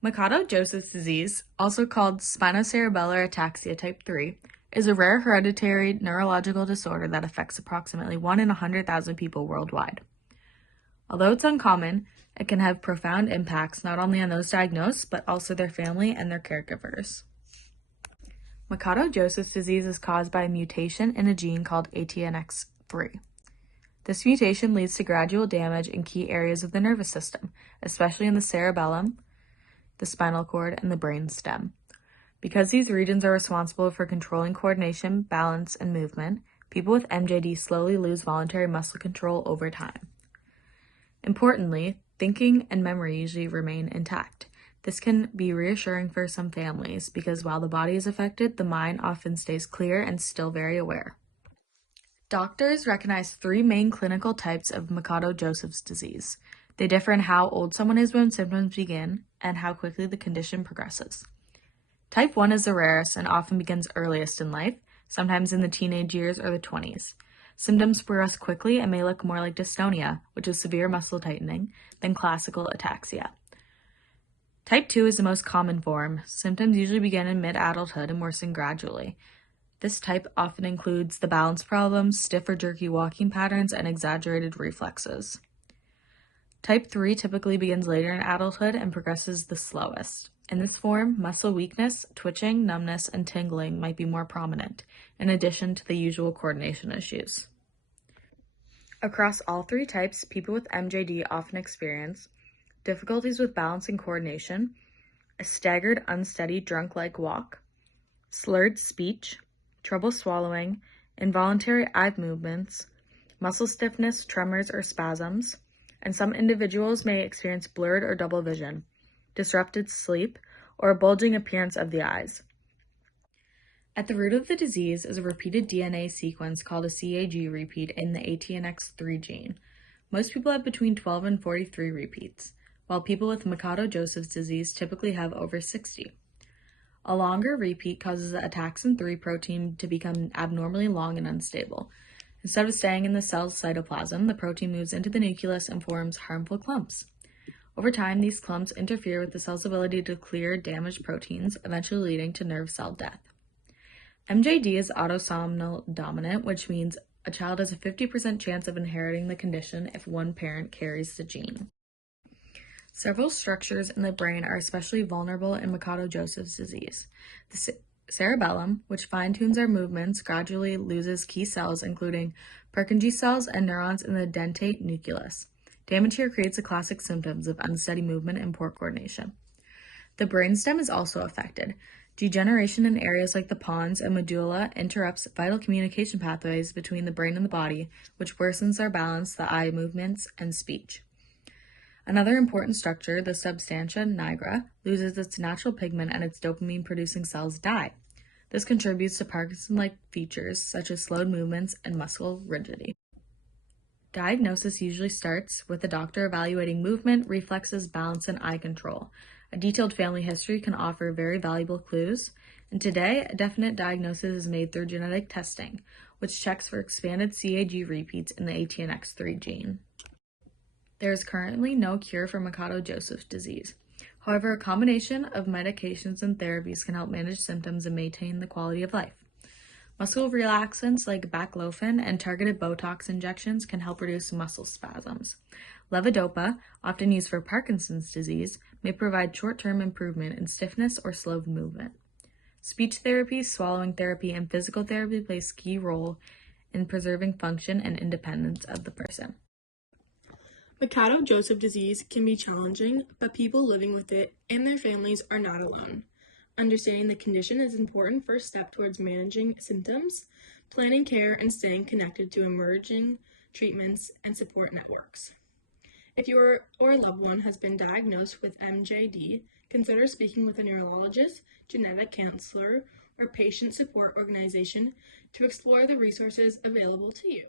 Machado-Joseph disease, also called spinocerebellar ataxia type 3, is a rare hereditary neurological disorder that affects approximately 1 in 100,000 people worldwide. Although it's uncommon, it can have profound impacts not only on those diagnosed, but also their family and their caregivers. Machado-Joseph disease is caused by a mutation in a gene called ATNX3. This mutation leads to gradual damage in key areas of the nervous system, especially in the cerebellum, the spinal cord, and the brain stem. Because these regions are responsible for controlling coordination, balance, and movement, people with MJD slowly lose voluntary muscle control over time. Importantly, thinking and memory usually remain intact. This can be reassuring for some families because while the body is affected, the mind often stays clear and still very aware. Doctors recognize 3 main clinical types of Machado-Joseph disease. They differ in how old someone is when symptoms begin and how quickly the condition progresses. Type 1 is the rarest and often begins earliest in life, sometimes in the teenage years or the 20s. Symptoms progress quickly and may look more like dystonia, which is severe muscle tightening, than classical ataxia. Type 2 is the most common form. Symptoms usually begin in mid-adulthood and worsen gradually. This type often includes the balance problems, stiff or jerky walking patterns, and exaggerated reflexes. Type 3 typically begins later in adulthood and progresses the slowest. In this form, muscle weakness, twitching, numbness, and tingling might be more prominent, in addition to the usual coordination issues. Across all 3 types, people with MJD often experience difficulties with balance and coordination, a staggered, unsteady, drunk-like walk, slurred speech, trouble swallowing, involuntary eye movements, muscle stiffness, tremors, or spasms, and some individuals may experience blurred or double vision, disrupted sleep, or a bulging appearance of the eyes. At the root of the disease is a repeated DNA sequence called a CAG repeat in the ATNX3 gene. Most people have between 12 and 43 repeats, while people with Machado-Joseph disease typically have over 60. A longer repeat causes the ataxin-3 protein to become abnormally long and unstable. Instead of staying in the cell's cytoplasm, the protein moves into the nucleus and forms harmful clumps. Over time, these clumps interfere with the cell's ability to clear damaged proteins, eventually leading to nerve cell death. MJD is autosomal dominant, which means a child has a 50% chance of inheriting the condition if one parent carries the gene. Several structures in the brain are especially vulnerable in Machado-Joseph disease. The cerebellum, which fine-tunes our movements, gradually loses key cells, including Purkinje cells and neurons in the dentate nucleus. Damage here creates the classic symptoms of unsteady movement and poor coordination. The brainstem is also affected. Degeneration in areas like the pons and medulla interrupts vital communication pathways between the brain and the body, which worsens our balance, the eye movements, and speech. Another important structure, the substantia nigra, loses its natural pigment and its dopamine-producing cells die. This contributes to Parkinson-like features such as slowed movements and muscle rigidity. Diagnosis usually starts with the doctor evaluating movement, reflexes, balance, and eye control. A detailed family history can offer very valuable clues, and today, a definite diagnosis is made through genetic testing, which checks for expanded CAG repeats in the ATNX3 gene. There is currently no cure for Machado-Joseph disease. However, a combination of medications and therapies can help manage symptoms and maintain the quality of life. Muscle relaxants like baclofen and targeted Botox injections can help reduce muscle spasms. Levodopa, often used for Parkinson's disease, may provide short-term improvement in stiffness or slowed movement. Speech therapy, swallowing therapy, and physical therapy play a key role in preserving function and independence of the person. Machado-Joseph disease can be challenging, but people living with it and their families are not alone. Understanding the condition is an important first step towards managing symptoms, planning care, and staying connected to emerging treatments and support networks. If you or a loved one has been diagnosed with MJD, consider speaking with a neurologist, genetic counselor, or patient support organization to explore the resources available to you.